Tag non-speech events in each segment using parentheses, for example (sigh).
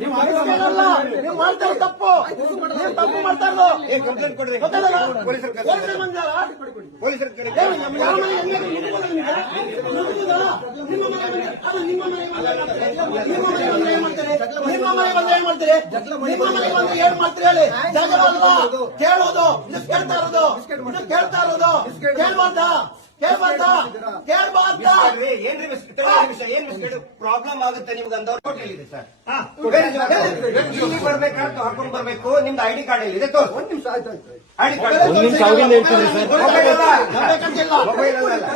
ನೀವು ಮಾಡ್ತಾ ತಪ್ಪು ನೀವು ತಪ್ಪು ಮಾಡ್ತಾ ಇರೋದು ಕಂಪ್ಲೇಂಟ್ ಕೊಡ್ರಿ ಗೊತ್ತಾಗಲ್ಲ? ಪೊಲೀಸರು ಕರ್ಸಿ. ಪೊಲೀಸರು ಬಂದಾರ? ಪೊಲೀಸರು ಕರೀರಿ. ನಮ್ಮ ಯಾವ ಮನೆ ನಿಮ್ಗೆ? ನಿಮ್ಮ ಮನೆ ಬಂದ್ರೆ ಅದು ನಿಮ್ಮ ಮನೆ ಬಂದ್ರೆ ನಿಮ್ಮ ಮನೆ ಬಂದ್ರೆ ಏನ್ ಮಾಡ್ತೀರಿ? ನಿಮ್ಮ ಮನೆ ಬಂದ್ರೆ ಏನ್ ಮಾಡ್ತೀರಿ? ನಿಮ್ಮ ಮನೆ ಬಂದ್ರೆ ಏನ್ ಮಾಡ್ತೀರಿ ಹೇಳಿ ಜಗಳ ಅಲ್ವಾ ಕೇಳೋದು ಇದು ಕೇಳ್ತಾ ಇರೋದು ಇದು ಕೇಳ್ತಾ ಇರೋದು ಕೇಳ್ಬಾರ್ದಾ ಪ್ರಾಬ್ಲಮ್ ಆಗುತ್ತೆ ನಿಮ್ಗೆ ಅಂದವ್ರು ಎಲ್ಲಿದೆ ಸರ್ ಇಲ್ಲಿ ಬರ್ಬೇಕಾದ್ರೆ ಹಾಕೊಂಡ್ ಬರ್ಬೇಕು ನಿಮ್ದು ಐಡಿ ಕಾರ್ಡ್ ಇದೆ ತೋರ್ಸಿ ಒಂದ್ ನಿಮಿಷ ಆಯ್ತು ಐಡಿ ಕಾರ್ಡ್ ಒಂದ್ ನಿಮಿಷ ಅವ್ರಿಂದ ಹೇಳ್ತೀನಿ ಸರ್. ಮೊಬೈಲ್ ಅಲ್ಲ.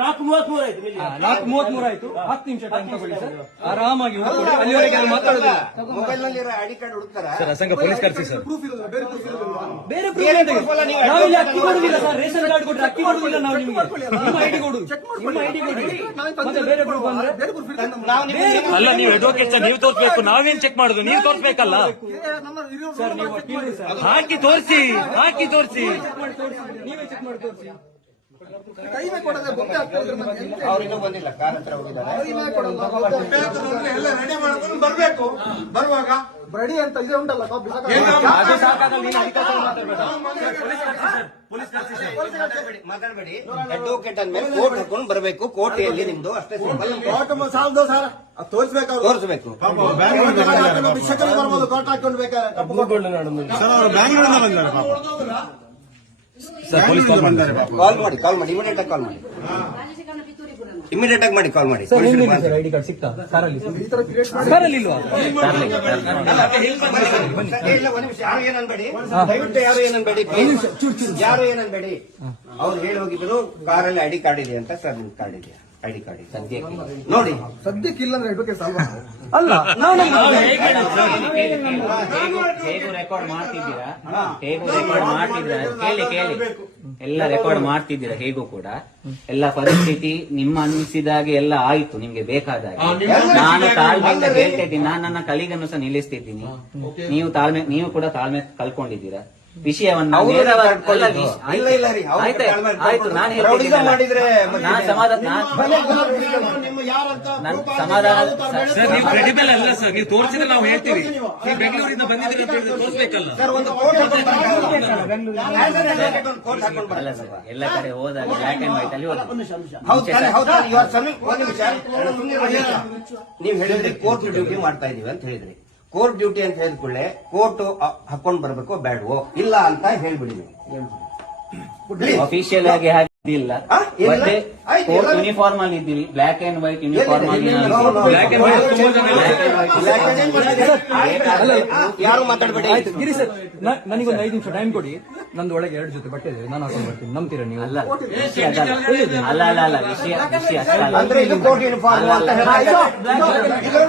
ನಾಲ್ಕು ಮೂವತ್ತ್ ಮೂರು ಆಯ್ತು ಹತ್ತು ನಿಮಿಷ ಟೈಮ್ ತಗೊಳ್ಳಿ ಸರ್. ಆರಾಮಾಗಿ ಅಲ್ಲಿವರೆಗೆ ಅಲ್ಲಿ ಮಾತಾಡೋದಿಲ್ಲ. ಮೊಬೈಲ್ನಲ್ಲಿ ಐಡಿ ಕಾರ್ಡ್ ಹುಡುಕ್ತಾರ? ಅಸಂಗ ಪೊಲೀಸ್ ಕರ್ಸಿ ಸರ್. ಬೇರೆ ಪ್ರೂಫ್ proof proof ಅಲ್ಲ, ನೀವು ನಾವು ಇಲ್ಲಿ advocate ಅಕ್ಕಿ ಕೊಡುದಿಲ್ಲ ಸರ್. ರೇಷನ್ ಕಾರ್ಡ್ ಕೊಟ್ರೆ ಅಕ್ಕಿ ಕೊಡುದಿಲ್ಲ ನಾವು ನಿಮಗೆ. ನಿಮ್ಮ ಐಡಿ ಕೊಡು. ನಿಮ್ಮ ಐಡಿ ಕೊಡಿ. ಮತ್ತೆ ಬೇರೆ ನಾವು ನಿಮ್ಗೆ ಅಲ್ಲ ನೀವು ಅಡ್ವೊಕೇಟ್ ನೀವು ತೋರ್ಸ್ಬೇಕು. ನಾವೇನ್ ಚೆಕ್ ಮಾಡುದು? ನೀವು ತೋರ್ಸ್ಬೇಕಲ್ಲ? ಸರ್ ನೀವು ಸರ್. ಹಾಕಿ ತೋರಿಸಿ ಹಾಕಿ ತೋರಿಸಿ. ನೀವೇ ಚೆಕ್ ಮಾಡಿ ತೋರಿಸಿ. ಅವ್ರು ಇನ್ನೂ ಬಂದಿಲ್ಲ ಕಾರ್ ಹತ್ರ ಹೋಗಿದ್ದಾರೆ. ಎಲ್ಲ ರೆಡಿ ಮಾಡ್ಕೊಂಡು ಬರ್ಬೇಕು. ಬರುವಾಗ? ರೆಡಿ ಅಂತ ಇದೆ ಉಂಟಲ್ಲ ಮಾತಾಡ್ಬೇಡಿ ಅದು ಸಾಕಾಗಲ್ಲ ನೀನು ಅಧಿಕಾರ ಮಾತಾಡ್ಬೇಡ. ಮಾತಾಡಬೇಡಿ ಅಡ್ವೊಕೇಟ್ ಅಂದ್ಮೇಲೆ ಕೋರ್ಟ್ ಹಾಕೊಂಡು ಬರಬೇಕು ಕೋರ್ಟ್ ಎಲ್ಲಿ ನಿಮ್ದು. ಅಷ್ಟೇ ಸಿಂಪಲ್ ಕೋರ್ಟ್ ಸಾಲದು ಸರ್. ತೋರಿಸ್ಬೇಕು ತೋರಿಸಬೇಕು. ಭಿಕ್ಷಕರಿಗೆ ಬರ್ಬೋದು ಕೋರ್ಟ್ ಹಾಕೊಂಡು ಬೇಕಾದ್ರೆ ಕಪ್ಪು ಬ್ಯಾಂಗ್ಳೂರಿಂದ ಬ್ಯಾಂಗ್ಳೂರಿಂದ ಬಂದಾರೆ ಪಾಪ. ಕಾಲ್ ಮಾಡಿ. ಕಾಲ್ ಮಾಡಿ ಇಮಿಡಿಯೇಟ್ ಆಗಿ ಕಾಲ್ ಮಾಡಿ. ಇಮಿಡಿಯೇಟ್ ಆಗಿ ಮಾಡಿ ಕಾಲ್ ಮಾಡಿ. ಐಡಿ ಕಾರ್ಡ್ ಸಿಗ್ತಾ ಕಾರಲ್ಲಿ ಕಾರಲ್ಲಿ ಇಲ್ವಾ? ಯಾರು ಏನನ್ಬೇಡಿ? ದಯವಿಟ್ಟು ಯಾರು ಏನನ್ಬೇಡಿ. ಯಾರು ಏನನ್ಬೇಡಿ? ಅವ್ರು ಹೇಳಿ ಹೋಗಿದ್ರು ಕಾರಲ್ಲಿ ಐಡಿ ಕಾರ್ಡ್ ಇದೆ ಅಂತ ಸರ್ ನಿಮ್ ಕಾರ್ಡ್ ಐಡಿ ಕಾರ್ಡ್ ಸದ್ಯಕ್ಕೆ ನೋಡಿ. ಸದ್ಯಕ್ಕೆ ಇಲ್ಲ ಅಂದ್ರೆ ಅಡ್ವೊಕೇಟ್ ಅಲ್ಲ ನಾವು ಹೇಗೂ ರೆಕಾರ್ಡ್ ಮಾಡ್ತಿದ್ದೀರಾ? ಹೇಗೂ ರೆಕಾರ್ಡ್ ಮಾಡ್ತಿದ್ದೀರಾ? ಕೇಳಿ ಕೇಳಿ. ಎಲ್ಲ ರೆಕಾರ್ಡ್ ಮಾಡ್ತಿದ್ದೀರಾ? ಹೇಗೂ ಕೂಡ? ಎಲ್ಲ ಪರಿಸ್ಥಿತಿ ನಿಮ್ಮ ಅನಿಸಿದಾಗೆ ಎಲ್ಲ ಆಯ್ತು. ನಿಮ್ಗೆ ಬೇಕಾದಾಗ ನಾನು ತಾಳ್ಮೆಯಿಂದ ಹೇಳ್ತಾ ಇದ್ದೀನಿ ನಾನು ನನ್ನ ಕಲಿಗನ್ನು ಸಹ ನಿಲ್ಲಿಸ್ತಿದ್ದೀನಿ. ನೀವು ತಾಳ್ಮೆ ನೀವು ಕೂಡ ತಾಳ್ಮೆ ಕಲ್ಕೊಂಡಿದ್ದೀರಾ? ವಿಷಯವನ್ನ ನೀವು ಕ್ರೆಡಿಬಲ್ ಅಲ್ಲ ಸರ್. ನೀವು ತೋರಿಸಿದ್ರೆ ನಾವು ಹೇಳ್ತೀವಿ. ನೀವು. ಬೆಂಗಳೂರಿಂದ ಬಂದಿದ್ದೀರಿ ಅಂತ ಹೇಳಿದ್ರೆ ತೋರಿಸ್ಬೇಕಲ್ಲ. ಸರ್ ಒಂದು ಕೋರ್ಟ್ ಹಾಕೊಂಡು ಕೋರ್ಟ್ ಹಾಕೊಂಡು ಅಲ್ಲ ಸರ್ ಎಲ್ಲ ಕಡೆ ಹೋದಾಗ ಬ್ಲಾಕ್ ಅಂಡ್ ವೈಟ್ ಅಲ್ಲಿ ಹೌದು. ನೀವು ಹೇಳಿದ್ರೆ ಕೋರ್ಟ್ ಡ್ಯೂಟಿ ಮಾಡ್ತಾ ಇದೀವಿ ಅಂತ ಹೇಳಿದ್ರಿ. ಕೋರ್ಟ್ ಡ್ಯೂಟಿ ಅಂತ ಹೇಳಿದ ಕೂಡಲೇ ಕೋರ್ಟ್ ಹಾಕೊಂಡ್ ಬರ್ಬೇಕೋ ಬ್ಯಾಡ್ವೋ? ಇಲ್ಲ ಅಂತ ಹೇಳ್ಬಿಡಿ ನೀವು. ಅಫಿಷಿಯಲ್ ಆಗಿ ಹಾಕಿಲ್ಲ ಯೂನಿಫಾರ್ಮ್ ಅಲ್ಲಿ ಇದ್ದೀರಿ. ಬ್ಲಾಕ್ ಅಂಡ್ ವೈಟ್ ಯೂನಿಫಾರ್ಮ್ ಅಲ್ಲಿ ಯಾರು ಮಾತಾಡಬೇಡಿ? ಆಯ್ತು ಗಿರಿ ಸರ್. ನ- ನನಗೊಂದು ಐದು ನಿಮಿಷ ಟೈಮ್ ಕೊಡಿ. ನಂದು ಒಳಗೆ ಎರಡು ಜೊತೆ ಬಟ್ಟೆ ಇದೆ. ನಾನು ಹಾಕೊಂಡು ಬರ್ತೀನಿ. ನಂಬ್ತೀರಾ ನೀವು? ಅಲ್ಲ ಅಲ್ಲ. ಅಲ್ಲ ಅಲ್ಲ. ವಿಷಯ ವಿಷಯ ಅಂದ್ರೆ ಇದು ಕೋರ್ಟ್ ಯೂನಿಫಾರ್ಮ್ ಅಂತ ಹೇಳ್ತಾರೆ. ಇದು, ಇದು,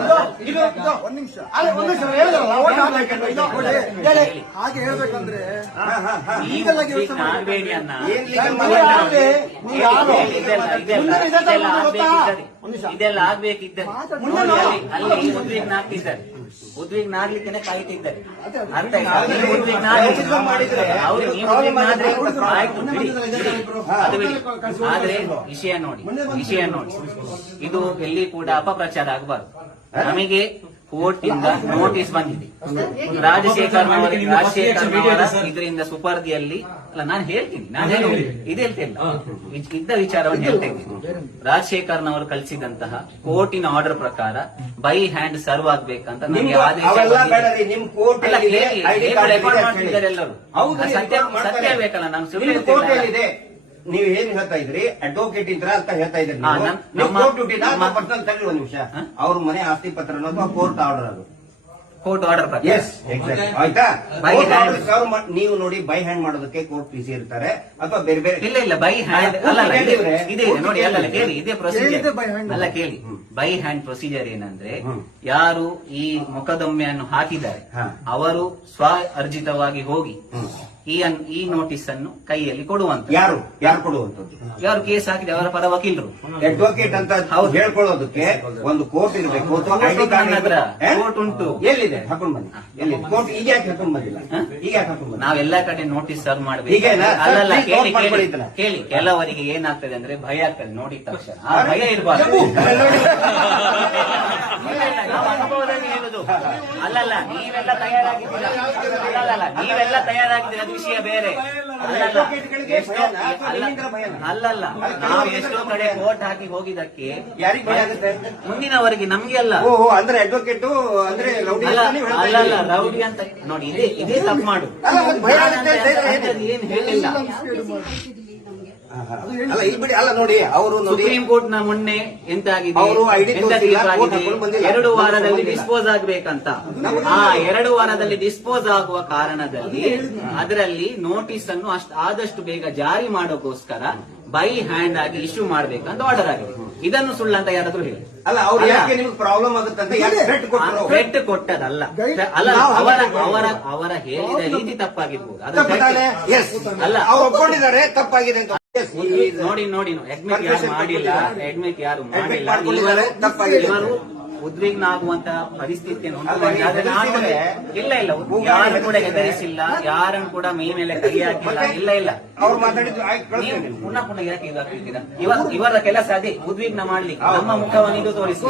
ಇದು, ಇದು. ನಿಮಿಷ. ಅಲ್ಲ ಒಂದ್ ನಿಮಿಷ. ಹಾಗೆ ಹೇಳ್ಬೇಕಂದ್ರೆ ಈಗಲ್ಲ ಅನ್ನ ನೀವು ಯಾರು? ಇದೆಲ್ಲ? ಆಗ್ಬೇಕಿದ್ದರೆ. ಅಲ್ಲಿ ಉದ್ವಿಗ್ನ ಆಗ್ತಿದ್ದಾರೆ. ಉದ್ವಿಗ್ನ ಆಗ್ಲಿಕ್ಕೆ ಕಾಯ್ತಿದ್ದಾರೆ. ಅರ್ಥ ಉದ್ವಿಗ್ನ ಅವ್ರು ನೀವು ಉದ್ವಿಗ್ನ ಆದ್ರೆ ಆಯ್ತು ಅದು ಬಿಡಿ. ಆದ್ರೆ ವಿಷಯ ನೋಡಿ ವಿಷಯ ನೋಡಿ. ಇದು ಎಲ್ಲಿ ಕೂಡ ಅಪಪ್ರಚಾರ ಆಗಬಾರ್ದು. ನಮಗೆ ಕೋರ್ಟ್ ಇಂದ ನೋಟಿಸ್ ಬಂದಿದೆ. ರಾಜಶೇಖರ್ ರಾಜಶೇಖರ್ ಇದರಿಂದ ಸುಪರ್ದಿಯಲ್ಲಿ ಅಲ್ಲ ನಾನು ಹೇಳ್ತೀನಿ ನಾನು ಹೇಳಿ ಇದು ಹೇಳ್ತಿಲ್ಲ. ಇದ್ದ ವಿಚಾರವನ್ನು ಹೇಳ್ತಾ ಇದ್ದೀನಿ ರಾಜಶೇಖರ್ನವರು ಕಳಿಸಿದಂತಹ ಕೋರ್ಟಿನ ಆರ್ಡರ್ ಪ್ರಕಾರ ಬೈ ಹ್ಯಾಂಡ್ ಸರ್ವ್ ಆಗ್ಬೇಕಂತ ನನಗೆ ಆದೇಶ ರೆಕಾರ್ಡ್ ಮಾಡ್ತಿದ್ದಾರೆ ಎಲ್ಲರೂ. ಸತ್ಯ ಬೇಕಲ್ಲ ನಾನು ಸುಳ್ಳು ನೀವು ಏನ್ ಹೇಳ್ತಾ ಇದ್ರಿ? ಅಡ್ವೊಕೇಟ್ ಇದ್ರ ಅಂತ ಹೇಳ್ತಾ ಇದ್ರಿ ನೀವು. ಕೋರ್ಟ್ ಡ್ಯೂಟಿನ ಪರ್ಸನಲ್ ತಗೊಳ್ಳಿ ಒಂದ್ ನಿಮಿಷ. ಅವ್ರ ಮನೆ ಆಸ್ತಿ ಪತ್ರ ಅನ್ನೋದು ಕೋರ್ಟ್ ಆರ್ಡರ್ ಅದು. ಕೋರ್ಟ್ ಆರ್ಡರ್ ಎಸ್ ಎಸ್ ಆಯ್ತಾ? ನೀವು ನೋಡಿ ಬೈ ಹ್ಯಾಂಡ್ ಮಾಡೋದಕ್ಕೆ ಕೋರ್ಟ್ ಬಿಸಿ ಇರ್ತಾರೆ. ಅಥವಾ ಬೇರೆ ಬೇರೆ ಇಲ್ಲ ಇಲ್ಲ ಬೈ ಹ್ಯಾಂಡ್ ಅಲ್ಲ, ಇದೆ ನೋಡಿ ಅಲ್ಲ ಕೇಳಿ ಇದೇ ಪ್ರೊಸೀಜರ್ ಹೇಳಿದೆ by hand. ಅಲ್ಲ ಕೇಳಿ. ಬೈ ಹ್ಯಾಂಡ್ ಪ್ರೊಸೀಜರ್ ಏನಂದ್ರೆ ಯಾರು ಈ ಮೊಕದ್ದಮೆಯನ್ನು ಹಾಕಿದ್ದಾರೆ ಅವರು ಸ್ವ ಅರ್ಜಿತವಾಗಿ ಹೋಗಿ. ಈ ಅನ್- ಈ ನೋಟಿಸ್ ಅನ್ನು ಕೈಯಲ್ಲಿ ಕೊಡುವಂತ ಯಾರು? ಯಾರು ಕೊಡುವಂತದ್ದು ಯಾರು ಕೇಸ್ ಹಾಕಿದೆ ಅವರ ಪರ ವಕೀಲರು. ಅಡ್ವೊಕೇಟ್ ಅಂತ ಹೌದು. ಹೇಳ್ಕೊಳ್ಳೋದಕ್ಕೆ ಒಂದು ಕೋರ್ಟ್ ಇರಬೇಕು. ಕೋರ್ಟ್ ಉಂಟು. ಎಲ್ಲಿದೆ? ಹಾಕೊಂಡು ಬನ್ನಿ. ಎಲ್ಲಿದೆ? ಕೋರ್ಟ್ ಈಗ ಯಾಕೆ ಹಾಕೊಂಡು ಬಂದಿಲ್ಲ? ಈಗ ಹಾಕೊಂಡ್ ನಾವೆಲ್ಲ ಕಡೆ ನೋಟಿಸ್ ಸರ್ವ್ ಮಾಡಬೇಕು? ಅಲ್ಲಲ್ಲ ಕೇಳಿ ಕೇಳಿ. ಕೆಲವರಿಗೆ ಏನಾಗ್ತದೆ ಅಂದ್ರೆ ಭಯ ಆಗ್ತದೆ. ನೋಡಿದ ತಕ್ಷಣ. ಆ ಭಯ ಇರಬಾರ್ದು. (laughs) ನಾವು ಅಲ್ಲಲ್ಲ ನೀವೆಲ್ಲ ತಯಾರಾಗಿದ್ದೀರಾ? ಅಲ್ಲಲ್ಲ ನೀವೆಲ್ಲ ತಯಾರಾಗಿದ್ದೀರಾ? ಅದು ವಿಷಯ ಬೇರೆ. ಅಲ್ಲಲ್ಲ ಎಷ್ಟೋ? ಅಲ್ಲಲ್ಲ ನಾವು ಎಷ್ಟೋ ಕಡೆ ಕೋರ್ಟ್ ಹಾಕಿ ಹೋಗಿದ್ದಕ್ಕೆ ಯಾರಿಗೆ ಭಯ ಆಗುತ್ತೆ? ಮುಂದಿನವರಿಗೆ ನಮ್ಗೆ ಅಲ್ಲ. ಓಹೋ ಅಂದ್ರೆ ಅಡ್ವೊಕೇಟ್ ಅಂದ್ರೆ ರೌಡಿ ಅಲ್ಲ ಅಂತಾನೆ ಹೇಳ್ತಾ ಅಲ್ಲ ಅಲ್ಲ ಇದ್ದೀರಿ. ರೌಡಿ ಅಂತ ನೋಡಿ ಇದೇ ಇದೇ ತಪ್ಪು ಮಾಡು. ಏನ್ ಹೇಳಿಲ್ಲ. ಅಲ್ಲ ಬಿಡಿ ಅಲ್ಲ ನೋಡಿ ಅವರು ಸುಪ್ರೀಂ ಕೋರ್ಟ್ನ ಮೊನ್ನೆ ಎಂತ ಆಗಿದೆ. ಎರಡು ವಾರದಲ್ಲಿ. ಡಿಸ್ಪೋಸ್ ಆಗ್ಬೇಕಂತ ಆ ಎರಡು ವಾರದಲ್ಲಿ ಡಿಸ್ಪೋಸ್ ಆಗುವ ಕಾರಣದಲ್ಲಿ ಅದರಲ್ಲಿ ನೋಟಿಸ್ ಅನ್ನು ಅಷ್ಟು ಆದಷ್ಟು ಬೇಗ ಜಾರಿ ಮಾಡೋಕ್ಕೋಸ್ಕರ ಬೈ ಹ್ಯಾಂಡ್ ಆಗಿ ಇಶ್ಯೂ ಮಾಡ್ಬೇಕಂತ ಆರ್ಡರ್ ಆಗಿದೆ. ಇದನ್ನು ಸುಳ್ಳಂತ ಯಾರಾದ್ರೂ ಹೇಳಿ. ಅಲ್ಲ ಅವ್ರು ಯಾಕೆ ನಿಮ್ಗೆ ಪ್ರಾಬ್ಲಮ್ ಆಗುತ್ತೆ ಅಂತ ಯಾಕೆ ಥ್ರೆಟ್ ಕೊಟ್ಟದಲ್ಲ. ಅಲ್ಲ ಅವರ ಅವರ ಅವರ ಹೇಳಿದ ರೀತಿ ತಪ್ಪಾಗಿರ್ಬೋದು? ಅಲ್ಲ. ಅವ್ರು ಒಪ್ಕೊಂಡಿದ್ದಾರೆ ತಪ್ಪಾಗಿದೆ ಅಂತ. ನೋಡಿ ನೋಡಿ ಅಡ್ಮಿಟ್ ಯಾರು ಮಾಡಿಲ್ಲ. ಅಡ್ಮಿಟ್ ಯಾರು ಮಾಡಿಲ್ಲ. ಮಾಡಿಲ್ಲ ಉದ್ವಿಗ್ನ ಆಗುವಂತಹ ಪರಿಸ್ಥಿತಿಯನ್ನು ಇಲ್ಲ ಇಲ್ಲ. ಯಾರು ಕೂಡ ಹೆದರಿಸಿಲ್ಲ ಯಾರನ್ನು ಕೂಡ ಮೈ ಮೇಲೆ ಕೈ ಹಾಕಿಲ್ಲ ಇಲ್ಲ ಇಲ್ಲ. ಅವ್ರು ನೀವು. ಪುನಃ ಪುನಃ ಯಾಕೆ? ಇವ ಇವರ ಕೆಲಸ ಅದೇ ಉದ್ವಿಗ್ನ ಮಾಡ್ಲಿಕ್ಕೆ. ನಮ್ಮ ಮುಖವನ್ನು ಇದು ತೋರಿಸಿ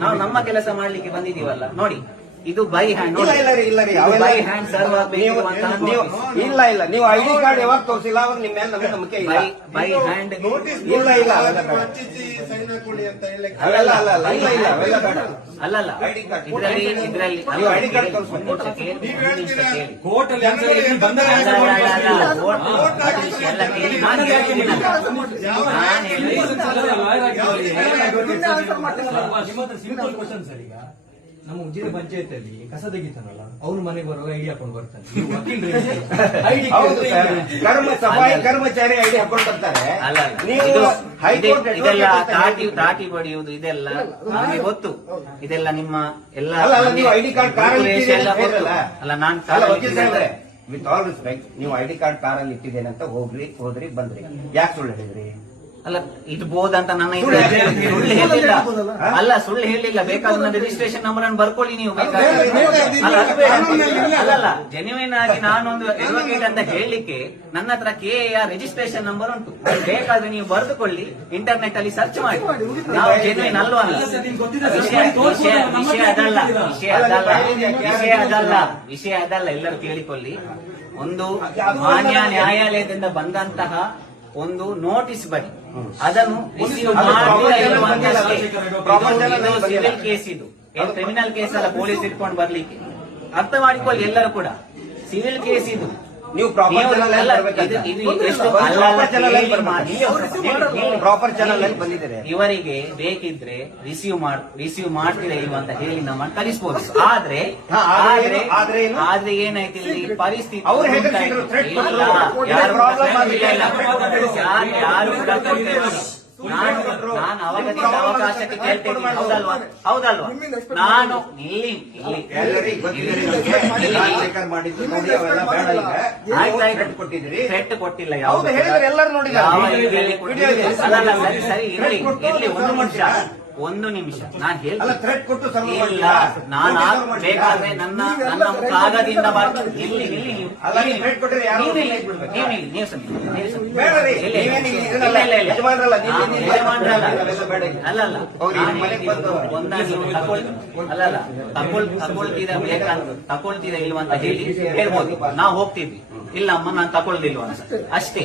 ನಾವು ನಮ್ಮ ಕೆಲಸ ಮಾಡ್ಲಿಕ್ಕೆ ಬಂದಿದೀವಲ್ಲ ನೋಡಿ ಇದು ಬೈ ಹ್ಯಾಂಡ್ ಇಲ್ಲ ಇಲ್ಲ ರೀ ಇಲ್ಲ ರೀ ಅವೆಲ್ಲ ಬೈ ಹ್ಯಾಂಡ್ ಸರ್ವ್ ನೀವು ನೀವು ಇಲ್ಲ ಇಲ್ಲ ನೀವು ಐಡಿ ಕಾರ್ಡ್ ಯಾವಾಗ ತೋರಿಸಿಲ್ಲ ಅವಾಗ ನಿಮ್ಮ ಮೇಲೆ ನಮಗೆ ನಂಬಿಕೆ ಇಲ್ಲ. ಬೈ ಬೈ ಹ್ಯಾಂಡ್ ನೋಟಿಸ್ ಇಲ್ಲ ಇಲ್ಲ ಅವೆಲ್ಲ ಬೇಡ. ಹಚ್ಚಿಸಿ ಸೈನ್ ಹಾಕೊಳ್ಳಿ ಅಂತ ಹೇಳಿ. ಅವೆಲ್ಲ ಅಲ್ಲ ಅಲ್ಲ ಇಲ್ಲ ಇಲ್ಲ ಅವೆಲ್ಲ ಬೇಡ. ಅಲ್ಲಲ್ಲ ID card. ಇದರಲ್ಲಿ ಇದರಲ್ಲಿ ನೀವು ID card ತೋರಿಸ್ಬೇಕು. ಒಂದು ನೀವು ಒಂದು ನಿಮಿಷ ಹೇಳ್ತೀರಾ? ಕೋರ್ಟ್ ಅಲ್ಲಿ answer ಇಲ್ಲಿ ಬಂದರೆ ಅಲ್ಲ, answer ಅಲ್ಲ, ಅಲ್ಲ, ಅಲ್ಲ, ಮಾಡ್ಬೇಕು. vote- vote ವಿಷಯ ಎಲ್ಲ ಕೇಳಿ. ನಾನು ಹೇಳ್ತೀನಲ್ಲ. ನಾನು ಹೇಳ್ತೀನಿ. ಸಿಂಪಲ್ ಕ್ವಶನ್ ಸರ್ ಈಗ. ನಮ್ಮ ಉಜಿರ ಪಂಚಾಯತ್ ಅಲ್ಲಿ ಕಸ ತೆಗಿತಾನಲ್ಲ ಅವ್ನು ಮನೆಗೆ ಬರುವಾಗ ಐಡಿ ಹಾಕೊಂಡು ಬರ್ತಾನೆ. ನೀವು (laughs) ವಕೀಲ್ರು ಐಡಿ ಹೌದು ಸರ್ ಕರ್ಮ ಸಫಾಯಿ ಕರ್ಮಚಾರಿ ಐಡಿ ಹಾಕೊಂಡು ಬರ್ತಾರೆ. ಅಲ್ಲ ಅಲ್ಲ. ನೀವು ಇದು- ಹೈಕೋರ್ಟ್ ಇದೆಲ್ಲ ತಾಟಿ ತಾಟಿ ಬಡಿಯುವುದು ಇದೆಲ್ಲ ನಮಗೆ ಗೊತ್ತು. ಇದೆಲ್ಲ ನಿಮ್ಮ ಎಲ್ಲ ಅಲ್ಲ, ಅಲ್ಲ, ನೀವು ID card car ಅಲ್ಲಿ ರೂಪುರೇಷೆ ಇಟ್ಟಿದ್ದೀರಿ ಎಲ್ಲ ಅಂತ ಗೊತ್ತು. ಹೇಳಿದ್ರಲ್ಲ? ಅಲ್ಲ ನಾನ್ ಅಲ್ಲ ಕಾರಲ್ಲಿ ವಕೀಲ್ ಇಟ್ಟಿದ್ದೆ. ಸಾಹೇಬ್ರೆ ವಿತ್ ಆಲ್ ರೆಸ್ಪೆಕ್ಟ್ ನೀವು ಐಡಿ ಕಾರ್ಡ್ ಕಾರಲ್ಲಿ ಇಟ್ಟಿದ್ದೇನೆ ಅಂತ ಹೋಗ್ರಿ ಹೋದ್ರಿ ಬಂದ್ರಿ. ಯಾಕೆ ಸುಳ್ಳು ಹೇಳಿದ್ರಿ? ಅಲ್ಲ ಇದು ನನ್ನ ಅಂತ ನನ್ನ. ಸುಳ್ಳು ಹೇಳಿಲ್ಲ. ಅಲ್ಲ ಸುಳ್ಳು ಹೇಳಿಲ್ಲ ಬೇಕಾದ್ರೆ ನನ್ನ ರಿಜಿಸ್ಟ್ರೇಷನ್ ನಂಬರ್ ಅನ್ನು ಬರ್ಕೊಳ್ಳಿ ನೀವು. ಅಲ್ಲ. ಅಲ್ಲಲ್ಲ ಜೆನ್ಯೂನ್ ಆಗಿ ನಾನೊಂದು ಅಡ್ವೊಕೇಟ್ ಅಂತ ಹೇಳಲಿಕ್ಕೆ ನನ್ನ ಹತ್ರ ಕೆ ರಿಜಿಸ್ಟ್ರೇಷನ್ ನಂಬರ್ ಉಂಟು. ಬೇಕಾದ್ರೆ ನೀವು ಬರೆದುಕೊಳ್ಳಿ ಇಂಟರ್ನೆಟ್ ಅಲ್ಲಿ ಸರ್ಚ್ ಮಾಡಿ. ನಾವು ಜೆನ್ಯೂನ್ ಅಲ್ವಾ ಅಲ್ಲ. ವಿಷಯ ಅದಲ್ಲ ವಿಷಯ ಅದಲ್ಲ ವಿಷಯ ಅದಲ್ಲ ವಿಷಯ ಅದಲ್ಲ. ಎಲ್ಲರೂ ಕೇಳಿಕೊಳ್ಳಿ. ಒಂದು ಮಾನ್ಯ ನ್ಯಾಯಾಲಯದಿಂದ ಬಂದಂತಹ ಒಂದು ನೋಟಿಸ್ ಬರಿ ಅದನ್ನು. ಸಿವಿಲ್ ಕೇಸ್ ಇದು ಕ್ರಿಮಿನಲ್ ಕೇಸ್ ಅಲ್ಲ ಪೊಲೀಸ್ ಇಟ್ಕೊಂಡು ಬರ್ಲಿಕ್ಕೆ. ಅರ್ಥ ಮಾಡಿಕೊಳ್ಳಿ ಎಲ್ಲರೂ ಕೂಡ. ಸಿವಿಲ್ ಕೇಸ್ ಇದು. ನೀವು ಪ್ರಾಪರ್ ಪ್ರಾಪರ್ ಚಾನಲ್ ಅಲ್ಲಿ ಬಂದಿದ್ದಾರೆ. ಇವರಿಗೆ ಬೇಕಿದ್ರೆ ರಿಸೀವ್ ಮಾಡ್ ರಿಸೀವ್ ಮಾಡ್ತೀರಾ ಇಲ್ವಾ ಅಂತ ಹೇಳಿ ನಮ್ಮನ್ನು ಕಲಿಸ್ಬೋದು ಆದ್ರೆ ಆದ್ರೆ ಆದ್ರೆ ಏನು? ಆದ್ರೆ ಏನು? ಆದ್ರೆ ಏನಾಯ್ತು ಇಲ್ಲಿ? ಪರಿಸ್ಥಿತಿ. ಯಾರು ನಾನು ನಾನು ಅವಕಾಶಕ್ಕೆ ಕೇಳ್ತೇನೆ ಹೌದಲ್ವಾ? ಹೌದಲ್ವಾ? ನಾನು ಇಲ್ಲಿ ನೋಡಿ ಕೊಟ್ಟಿದ್ರಿ ಥ್ರೆಟ್ ಕೊಟ್ಟಿಲ್ಲ ಹೌದು ಯಾವುದು ಹೇಳಿದ್ರೆ ಎಲ್ಲರೂ ಅಲ್ಲ, ಸರಿ ಸರಿ ಇರ್ಲಿ ಇರ್ಲಿ ಒಂದು ಮನುಷ್ಯ? ಒಂದು ನಿಮಿಷ ನಾನು ಹೇಳ್ತೀನಿ ನಾನು? ಬೇಕಾದ್ರೆ ನನ್ನ ನನ್ನ ಕಾಗದಿಂದ ಬರ್ತೀನಿ ಇಲ್ಲಿ ಇಲ್ಲಿ ನೀವು ಅಲ್ಲ, ನೀವು ಇಲ್ಲಿ. threat ಯಾರು ನೀವು ಇಲ್ಲಿ, ಬಿಡ್ಬೇಕಾ? ನೀವು ಇಲ್ಲಿ, ನೀವು ಸರಿ, ನೀವು ಸರಿ. ಬೇಡ ರೀ, ಇಲ್ಲ, ಇಲ್ಲ. ನೀವೇನು ಇಲ್ಲಿ ಇಲ್ಲ, ಇಲ್ಲ, ಇಲ್ಲ. ಯಜಮಾನ್ರಲ್ಲ, ನೀವು ನಾನು ಇಲ್ಲಿ ಯಜಮಾನ್ರಲ್ಲ. ಅವೆಲ್ಲ ಬೇಡ ಇಲ್ಲಿ. ಅಲ್ಲ ಅಲ್ಲ ಹೋಗಿ ನಾನು ಮನೆಗೆ ಹೇಳಿದ್ದು ಬಂದು ಒಂದಾಗಿ ತಗೊಳ್ ಅಲ್ಲ ಅಲ್ಲ ತಗೊಳ್ ತಗೊಳ್ತೀರಾ ಬೇಕಂತ ತಗೊಳ್ತೀರಾ ಇಲ್ವಾ ಅಂತ ಹೇಳಿ ಹೇಳ್ಬೋದು ನಾವು ಹೋಗ್ತೀವಿ ಇಲ್ಲ ಅಮ್ಮ ನಾನು ತಗೊಳ್ದಿಲ್ವ ಅಷ್ಟೇ